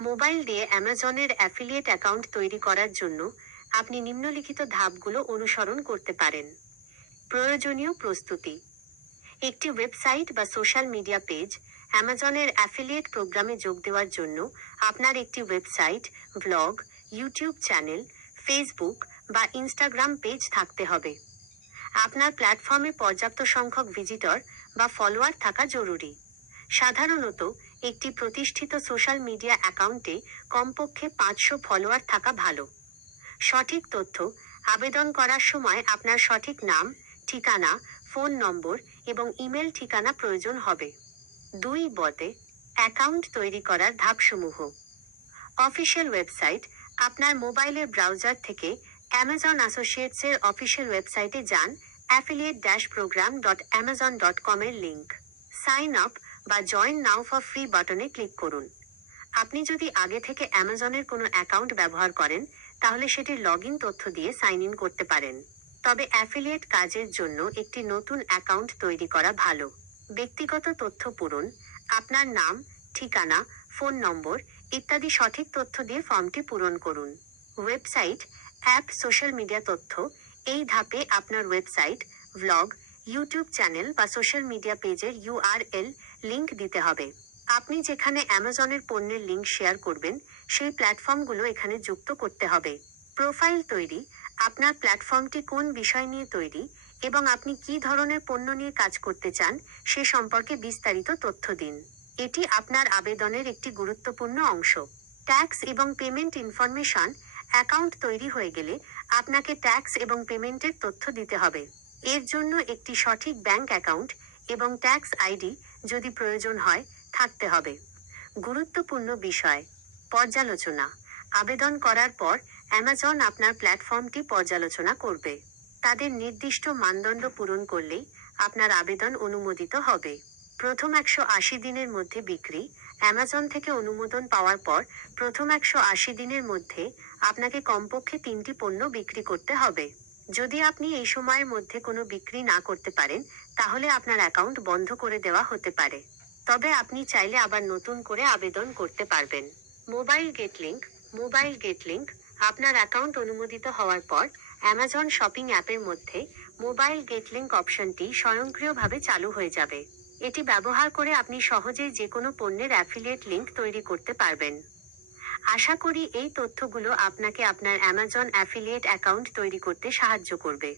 Mobile দিয়ে অ্যামাজনের affiliate account তৈরি করার জন্য আপনি নিম্নলিখিত ধাপগুলো অনুসরণ করতে পারেন। প্রয়োজনীয় প্রস্তুতি: একটি ওয়েবসাইট বা সোশ্যাল মিডিয়া পেজ। অ্যামাজনের অ্যাফিলিয়েট প্রোগ্রামে যোগ দেওয়ার জন্য আপনার একটি website, blog, YouTube channel, Facebook বা ইনস্টাগ্রাম পেজ থাকতে হবে। আপনার প্ল্যাটফর্মে পর্যাপ্ত সংখ্যক ভিজিটর বা ফলোয়ার থাকা জরুরি। সাধারণত একটি প্রতিষ্ঠিত সোশ্যাল মিডিয়া অ্যাকাউন্টে কমপক্ষে 500 ফলোয়ার থাকা ভালো। সঠিক তথ্য: আবেদন করার সময় আপনার সঠিক নাম, ঠিকানা, ফোন নম্বর এবং ইমেল ঠিকানা প্রয়োজন হবে। 2 অ্যাকাউন্ট তৈরি করার ধাপসমূহ। অফিসিয়াল ওয়েবসাইট: আপনার মোবাইলের ব্রাউজার থেকে অ্যামাজন অ্যাসোসিয়েটসের অফিসিয়াল ওয়েবসাইটে যান। affiliate-program.amazon.com এর লিঙ্ক। সাইন আপ বা জয়েন নাও ফর ফ্রি বাটনে ক্লিক করুন। আপনি যদি আগে থেকে অ্যামাজনের কোনো অ্যাকাউন্ট ব্যবহার করেন, তাহলে সেটির লগইন তথ্য দিয়ে সাইন ইন করতে পারেন। তবে অ্যাফিলিয়েট কাজের জন্য একটি নতুন অ্যাকাউন্ট তৈরি করা ভালো। ব্যক্তিগত তথ্য পূরণ: আপনার নাম, ঠিকানা, ফোন নম্বর ইত্যাদি সঠিক তথ্য দিয়ে ফর্মটি পূরণ করুন। ওয়েবসাইট, অ্যাপ, সোশ্যাল মিডিয়া তথ্য: এই ধাপে আপনার ওয়েবসাইট, ব্লগ, ইউটিউব চ্যানেল বা সোশ্যাল মিডিয়া পেজের ইউআরএল লিংক দিতে হবে। আপনি যেখানে অ্যামাজনের পণ্যের লিংক শেয়ার করবেন, সেই প্ল্যাটফর্মগুলো এখানে যুক্ত করতে হবে। প্রোফাইল তৈরি: আপনার প্ল্যাটফর্মটি কোন বিষয় নিয়ে তৈরি এবং আপনি কী ধরনের পণ্য নিয়ে কাজ করতে চান সে সম্পর্কে বিস্তারিত তথ্য দিন। এটি আপনার আবেদনের একটি গুরুত্বপূর্ণ অংশ। ট্যাক্স এবং পেমেন্ট ইনফরমেশন: অ্যাকাউন্ট তৈরি হয়ে গেলে আপনাকে ট্যাক্স এবং পেমেন্টের তথ্য দিতে হবে। এর জন্য একটি সঠিক ব্যাংক অ্যাকাউন্ট এবং ট্যাক্স আইডি, যদি প্রয়োজন হয়, থাকতে হবে। গুরুত্বপূর্ণ বিষয়: পর্যালোচনা: আবেদন করার পর অ্যামাজন আপনার প্ল্যাটফর্মটি পর্যালোচনা করবে। তাদের নির্দিষ্ট মানদণ্ড পূরণ করলেই আপনার আবেদন অনুমোদিত হবে। প্রথম 180 দিনের মধ্যে বিক্রি: অ্যামাজন থেকে অনুমোদন পাওয়ার পর প্রথম 180 দিনের মধ্যে আপনাকে কমপক্ষে 3টি পণ্য বিক্রি করতে হবে। যদি আপনি এই সময়ের মধ্যে কোনো বিক্রি না করতে পারেন, তাহলে আপনার অ্যাকাউন্ট বন্ধ করে দেওয়া হতে পারে। তবে আপনি চাইলে আবার নতুন করে আবেদন করতে পারবেন। Mobile gate link: mobile gate link: আপনার অ্যাকাউন্ট অনুমোদিত হওয়ার পর অ্যামাজন শপিং অ্যাপের মধ্যে মোবাইল গেট লিঙ্ক অপশনটি স্বয়ংক্রিয়ভাবে চালু হয়ে যাবে। এটি ব্যবহার করে আপনি সহজেই যে কোনো পণ্যের অ্যাফিলিয়েট লিঙ্ক তৈরি করতে পারবেন। আশা করি এই তথ্যগুলো আপনাকে আপনার অ্যামাজন অ্যাফিলিয়েট অ্যাকাউন্ট তৈরি করতে সাহায্য করবে।